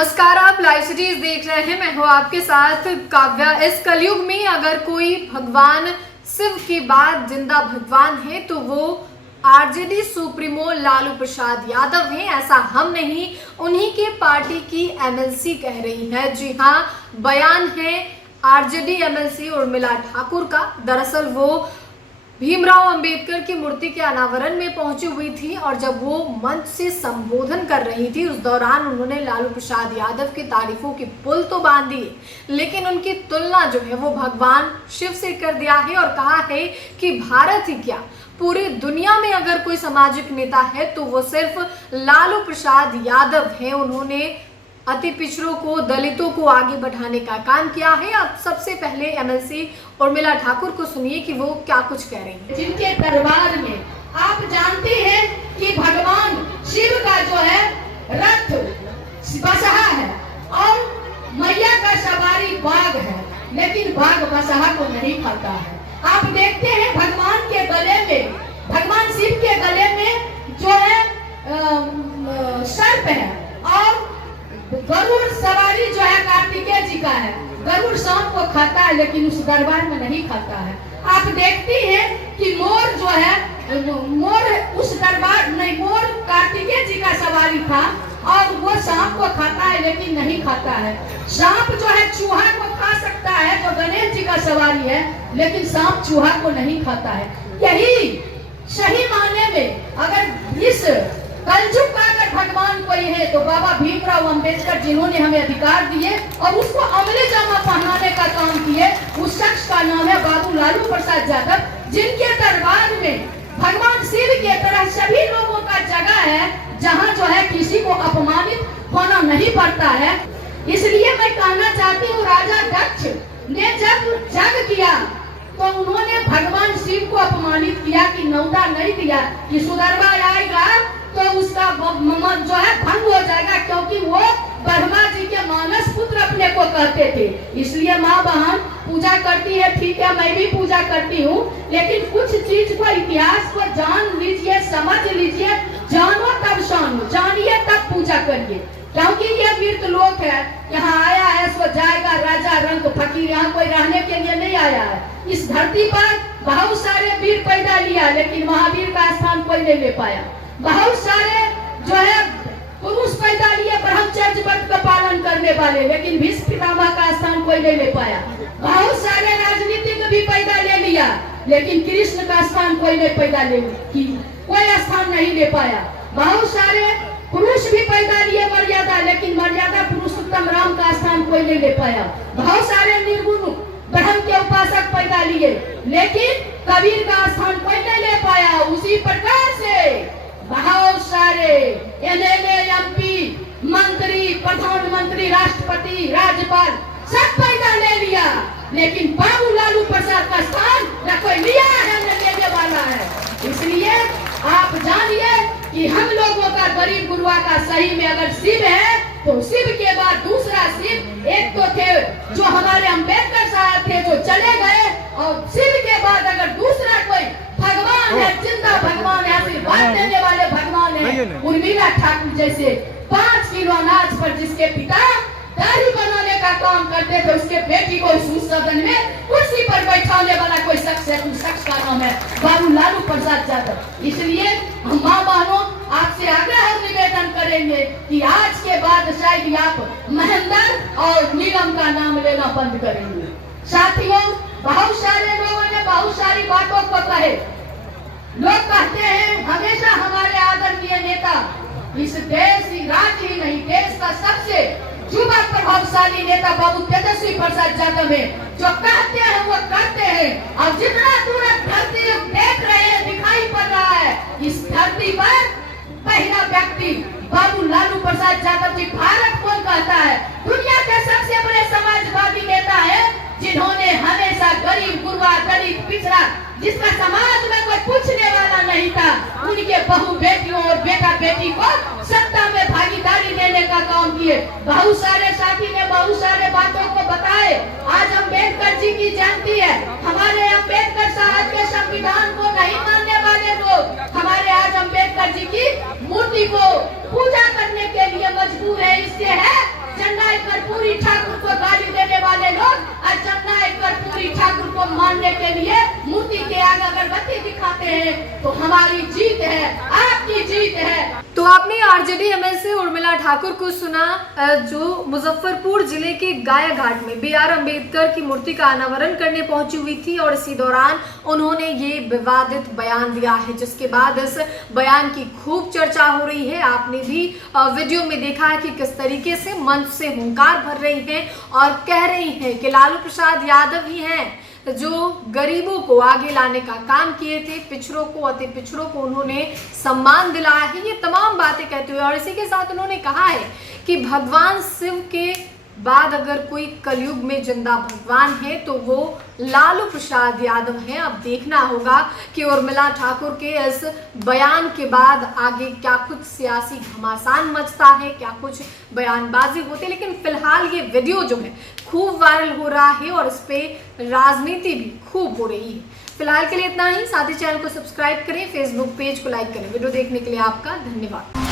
नमस्कार, आप live cities देख रहे हैं। मैं हूं आपके साथ काव्या। इस कलयुग में अगर कोई भगवान शिव के बाद जिंदा भगवान है तो वो आरजेडी सुप्रीमो लालू प्रसाद यादव हैं। ऐसा हम नहीं, उन्हीं के पार्टी की एमएलसी कह रही है। जी हां, बयान है आरजेडी एमएलसी उर्मिला ठाकुर का। दरअसल वो भीमराव अंबेडकर की मूर्ति के अनावरण में पहुंची हुई थी और जब वो मंच से संबोधन कर रही थी उस दौरान उन्होंने लालू प्रसाद यादव की तारीफों की पुल तो बांध दी, लेकिन उनकी तुलना जो है वो भगवान शिव से कर दिया है और कहा है कि भारत ही क्या, पूरी दुनिया में अगर कोई सामाजिक नेता है तो वो सिर्फ लालू प्रसाद यादव है। उन्होंने अति पिछड़ों को, दलितों को आगे बढ़ाने का काम किया है। अब सबसे पहले एमएलसी उर्मिला ठाकुर को सुनिए कि वो क्या कुछ कह रही हैं। जिनके दरबार में आप जानते हैं कि भगवान शिव का जो है रथ बसहा है और मैया का सवारी बाघ है, लेकिन बाघ बसहा को नहीं खाता है। आप देखते हैं भगवान के गले में, भगवान शिव के गले में जो है सर्प है और गरुड़ सवारी जो है कार्तिकेय जी का है। गरुड़ सांप को खाता है लेकिन उस दरबार में नहीं खाता है। आप देखती हैं कि मोर जो है, मोर उस दरबार नहीं, मोर कार्तिकेय जी का सवारी था और वो सांप को खाता है लेकिन नहीं खाता है। सांप जो है चूहा को खा सकता है, जो गणेश जी का सवारी है, लेकिन सांप चूहा को नहीं खाता है। यही सही मायने में अगर इस कलयुग का अगर भगवान कोई है तो बाबा भीमराव अंबेडकर, जिन्होंने हमें अधिकार दिए और उसको अमली जामा पहनाने का काम किए, उस शख्स का नाम है बाबू लालू प्रसाद यादव, जिनके दरबार में भगवान शिव के तरह सभी लोगों का जगह है, जहां जो है किसी को अपमानित होना नहीं पड़ता है। इसलिए मैं कहना चाहती हूँ, राजा दक्ष ने जब जग किया तो उन्होंने भगवान शिव को अपमानित किया कि न्योता नहीं दिया कि सुदर्मा आएगा तो उसका मन जो है भंग हो जाएगा, क्योंकि वो ब्रह्मा जी के मानस पुत्र अपने को कहते थे। इसलिए माँ बहन पूजा करती है, ठीक है, मैं भी पूजा करती हूँ, लेकिन कुछ चीज को, इतिहास को जान लीजिए, समझ लीजिए, जानो तब जानो, जानिए तब पूजा करिए, क्योंकि ये मृत लोक है। यहाँ आया है सो जाएगा, राजा रंग फकीर, यहाँ कोई रहने के लिए नहीं आया है। इस धरती पर बहुत सारे वीर पैदा लिया, लेकिन महावीर का स्थान कोई नहीं ले पाया। बहुत सारे जो है पुरुष पैदा लिए ब्रह्मचर्य व्रत का पालन करने वाले, लेकिन भीष्म पितामह का स्थान कोई नहीं ले पाया। बहुत सारे राजनीतिक भी पैदा ले लिया, लेकिन कृष्ण का स्थान कोई नहीं पैदा ले की, कोई स्थान नहीं ले पाया। बहुत सारे पुरुष भी पैदा लिए मर्यादा, लेकिन मर्यादा पुरुषोत्तम राम का स्थान कोई नहीं ले पाया। बहुत सारे निर्गुण ब्रह्म के उपासक पैदा लिए, लेकिन कबीर का स्थान कोई नहीं ले पाया। उसी प्रकार से बहुत सारे एमएलए, एमपी, मंत्री, प्रधानमंत्री, राष्ट्रपति, राज्यपाल सब पैदा ले लिया, लेकिन बाबू लालू प्रसाद का स्थान न कोई लिया है न लेने वाला है। इसलिए आप जानिए कि हम लोगों का गरीब गुरुआ का सही में अगर शिव है तो शिव के बाद दूसरा शिव एक तो थे जो हमारे अंबेडकर साहब थे जो चले गए, और शिव के बाद अगर दूसरा कोई भगवान है, जिंदा भगवान है, आशीर्वाद देने वाले भगवान है, उर्मिला ठाकुर जैसे 5 किलो अनाज पर जिसके पिता दाढ़ी बनाने का काम करते थे, उसके बेटी को उस सदन में कुर्सी पर बैठाने वाला कोई शख्स है, उस शख्स का नाम है बाबू लालू प्रसाद यादव। इसलिए हम माँ बहनों आपसे आग्रह और निवेदन करेंगे कि आज के बाद शायद आप महेंद्र और नीलम का नाम लेना बंद करेंगे। साथियों, बहुत सारे लोगों ने बहुत सारी बातों को कहे। लोग कहते हैं हमेशा हमारे आदरणीय नेता, इस देश, राज्य ही नहीं, देश का सबसे युवा प्रभावशाली नेता बाबू तेजस्वी प्रसाद यादव है, जो कहते हैं वो करते हैं। और जितना दूर धरती देख रहे हैं, दिखाई पड़ रहा है, इस धरती पर पहला व्यक्ति बाबू लालू प्रसाद यादव जी। भारत कौन कहता है? दुनिया के सबसे बड़े समाजवादी नेता है, जिन्होंने हमेशा गरीब गुरुआ, दलित, पिछड़ा, जिसका समाज में कोई पूछने वाला नहीं था, उनके बहू बेटियों और बेटा बेटी को सत्ता में भागीदारी देने का काम किए। बहुत सारे साथी ने बहुत सारे बातों को बताए। आज अम्बेडकर जी की जयंती है, हमारे अम्बेडकर साहब के संविधान को नहीं मानने वाले लोग हमारे आज अम्बेडकर जी की मूर्ति को पूजा करने के लिए मजबूर है। इससे है के लिए मूर्ति के आगे अगरबत्ती दिखाते हैं तो हमारी जीत है, आपकी जीत है। तो आपने आरजेडी एमएलसी उर्मिला ठाकुर को सुना, जो मुजफ्फरपुर जिले के गाया घाट में BR अम्बेडकर की मूर्ति का अनावरण करने पहुंची हुई थी और इसी दौरान उन्होंने ये विवादित बयान दिया है, जिसके बाद इस बयान की खूब चर्चा हो रही है। आपने भी वीडियो में देखा है कि किस तरीके से मंच से हुंकार भर रही हैं और कह रही हैं कि लालू प्रसाद यादव ही हैं जो गरीबों को आगे लाने का काम किए थे, पिछड़ों को, अति पिछड़ों को उन्होंने सम्मान दिलाया है। ये तमाम बातें कहते हुए और इसी के साथ उन्होंने कहा है कि भगवान शिव के बाद अगर कोई कलयुग में जिंदा भगवान है तो वो लालू प्रसाद यादव हैं। अब देखना होगा कि उर्मिला ठाकुर के इस बयान के बाद आगे क्या कुछ सियासी घमासान मचता है, क्या कुछ बयानबाजी होती है। लेकिन फिलहाल ये वीडियो जो है खूब वायरल हो रहा है और इस पे राजनीति भी खूब हो रही है। फिलहाल के लिए इतना ही। साथ ही चैनल को सब्सक्राइब करें, फेसबुक पेज को लाइक करें। वीडियो देखने के लिए आपका धन्यवाद।